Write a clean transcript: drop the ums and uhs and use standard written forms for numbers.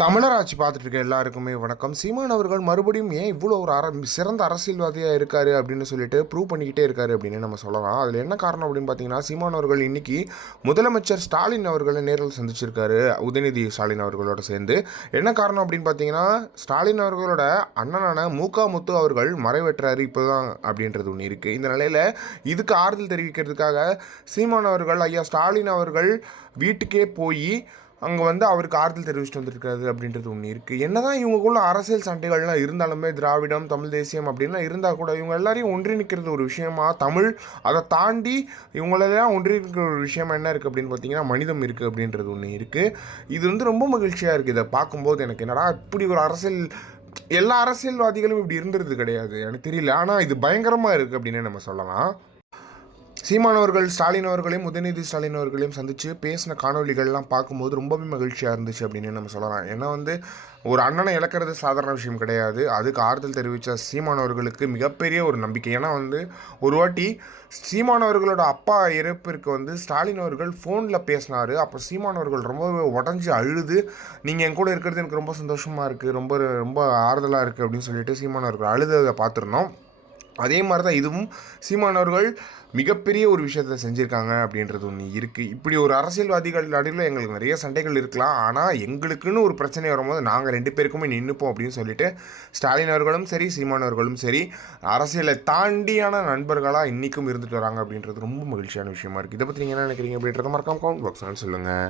தமிழர் ஆட்சி பார்த்துட்டு இருக்க எல்லாருக்குமே வணக்கம். சீமான் அவர்கள் மறுபடியும் ஏன் இவ்வளோ ஒரு சிறந்த அரசியல்வாதியாக இருக்காரு அப்படின்னு சொல்லிட்டு ப்ரூவ் பண்ணிக்கிட்டே இருக்காரு அப்படின்னு நம்ம சொல்லலாம். அதில் என்ன காரணம் அப்படின்னு பார்த்தீங்கன்னா, சீமான் அவர்கள் இன்னைக்கு முதலமைச்சர் ஸ்டாலின் அவர்களை நேரில் சந்திச்சிருக்காரு, உதயநிதி ஸ்டாலின் அவர்களோட சேர்ந்து. என்ன காரணம் அப்படின்னு பார்த்தீங்கன்னா, ஸ்டாலின் அவர்களோட அண்ணனான முத்து அவர்கள் மறைவேற்றாரு இப்போதான் அப்படின்றது ஒன்று இருக்குது. இந்த நிலையில் இதுக்கு ஆறுதல் தெரிவிக்கிறதுக்காக சீமான் அவர்கள் ஐயா ஸ்டாலின் அவர்கள் வீட்டுக்கே போய் அங்கே அவருக்கு ஆறுதல் தெரிவிச்சுட்டு வந்திருக்காரு அப்படின்றது ஒன்று இருக்குது. என்ன தான் இவங்களுக்குள்ள அரசியல் சண்டைகள்லாம் இருந்தாலுமே, திராவிடம் தமிழ் தேசியம் அப்படின்லாம் இருந்தால் கூட இவங்க எல்லாரையும் ஒன்றிணைக்கிறது ஒரு விஷயமா தமிழ், அதை தாண்டி இவங்களெல்லாம் ஒன்றிணைக்கிற ஒரு விஷயமா என்ன இருக்குது அப்படின்னு பார்த்தீங்கன்னா மனிதம் இருக்குது அப்படின்றது ஒன்று இருக்குது. இது ரொம்ப மகிழ்ச்சியாக இருக்குது. இதை பார்க்கும்போது எனக்கு என்னடா இப்படி ஒரு அரசியல், எல்லா அரசியல்வாதிகளும் இப்படி இருந்துறது கிடையாது, எனக்கு தெரியல. ஆனால் இது பயங்கரமாக இருக்குது அப்படின்னு நம்ம சொல்லலாம். சீமானவர்கள் ஸ்டாலின் அவர்களையும் உதயநிதி ஸ்டாலின் அவர்களையும் சந்தித்து பேசின காணொலிகள்லாம் பார்க்கும்போது ரொம்பவே மகிழ்ச்சியாக இருந்துச்சு அப்படின்னு நம்ம சொல்லலாம். ஏன்னா ஒரு அண்ணனை இழக்கிறது சாதாரண விஷயம் கிடையாது. அதுக்கு ஆறுதல் தெரிவித்த சீமானவர்களுக்கு மிகப்பெரிய ஒரு நம்பிக்கை. ஏன்னா ஒரு வாட்டி சீமானவர்களோட அப்பா இறப்பிற்கு ஸ்டாலின் அவர்கள் ஃபோனில் பேசினார். அப்போ சீமானவர்கள் ரொம்பவே உடஞ்சி அழுது, நீங்கள் என் கூட இருக்கிறது எனக்கு ரொம்ப சந்தோஷமாக இருக்குது, ரொம்ப ரொம்ப ஆறுதலாக இருக்குது அப்படின்னு சொல்லிட்டு சீமானவர்கள் அழுததை பார்த்துருந்தோம். அதே மாதிரி தான் இதுவும் சீமானவர்கள் மிகப்பெரிய ஒரு விஷயத்தை செஞ்சுருக்காங்க அப்படின்றது ஒன்று இருக்குது. இப்படி ஒரு அரசியல்வாதிகள் நடுவில் எங்களுக்கு நிறைய சண்டைகள் இருக்கலாம், ஆனால் எங்களுக்குன்னு ஒரு பிரச்சனை வரும்போது நாங்கள் 2 பேருக்குமே நின்றுப்போம் அப்படின்னு சொல்லிட்டு ஸ்டாலின் அவர்களும் சரி சீமானவர்களும் சரி அரசியலை தாண்டியான நண்பர்களாக இன்றைக்கும் இருந்துட்டு வராங்க அப்படின்றது ரொம்ப மகிழ்ச்சியான விஷயமா இருக்குது. இதை பற்றி நீங்கள் என்ன நினைக்கிறீங்க அப்படின்றத மறக்காம கமெண்ட் பாக்ஸ்னால் சொல்லுங்கள்.